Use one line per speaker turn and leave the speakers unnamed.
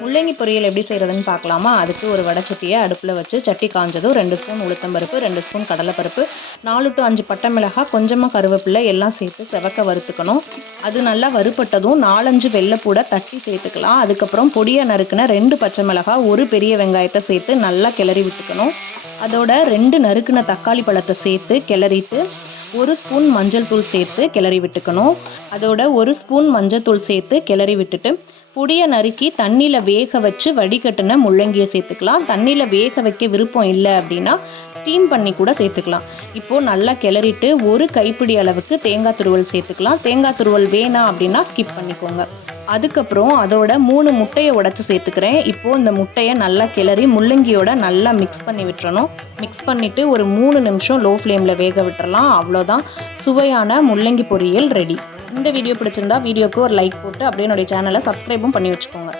முள்ளங்கி பொரியல் எப்படி செய்கிறதுன்னு பார்க்கலாமா? அதுக்கு ஒரு வடைச்சட்டியை அடுப்பில் வச்சு சட்டி காஞ்சதும் ரெண்டு ஸ்பூன் உளுத்தம்பருப்பு ரெண்டு ஸ்பூன் கடலைப்பருப்பு நாலு டு அஞ்சு பட்டை மிளகாய் கொஞ்சமாக கருவேப்பிலை எல்லாம் சேர்த்து செவக்க வறுத்துக்கணும். அது நல்லா வறுபட்டதும் நாலஞ்சு வெள்ளைப்பூடை தட்டி சேர்த்துக்கலாம். அதுக்கப்புறம் பொடியை நறுக்குன ரெண்டு பச்சை மிளகாய் ஒரு பெரிய வெங்காயத்தை சேர்த்து நல்லா கிளறி விட்டுக்கணும். அதோட ரெண்டு நறுக்குன தக்காளி பழத்தை சேர்த்து கிளறிட்டு ஒரு ஸ்பூன் மஞ்சள் தூள் சேர்த்து கிளறி விட்டுக்கணும். அதோட ஒரு ஸ்பூன் மஞ்சள் தூள் சேர்த்து கிளறி விட்டுட்டு புடியை நறுக்கி தண்ணியில் வேக வச்சு வடிகட்டின முள்ளங்கியை சேர்த்துக்கலாம். தண்ணியில் வேக வைக்க விருப்பம் இல்லை அப்படின்னா ஸ்டீம் பண்ணி கூட சேர்த்துக்கலாம். இப்போது நல்லா கிளறிட்டு ஒரு கைப்பிடி அளவுக்கு தேங்காய் துருவல் சேர்த்துக்கலாம். தேங்காய் துருவல் வேணாம் அப்படின்னா ஸ்கிப் பண்ணிக்கோங்க. அதுக்கப்புறம் அதோட மூணு முட்டையை உடச்சி சேர்த்துக்கிறேன். இப்போது இந்த முட்டையை நல்லா கிளறி முள்ளங்கியோட நல்லா மிக்ஸ் பண்ணி விட்டுறணும். மிக்ஸ் பண்ணிவிட்டு ஒரு மூணு நிமிஷம் லோ ஃப்ளேமில் வேக விட்டுறலாம். அவ்வளோதான். சுவையான முள்ளங்கி பொரியல் ரெடி இந்த வீடியோ பிடிச்சிருந்தா வீடியோக்கு ஒரு லைக் போட்டு அப்படியே என்னுடைய சேனலை சப்ஸ்கிரைபும் பண்ணி வச்சுக்கோங்க.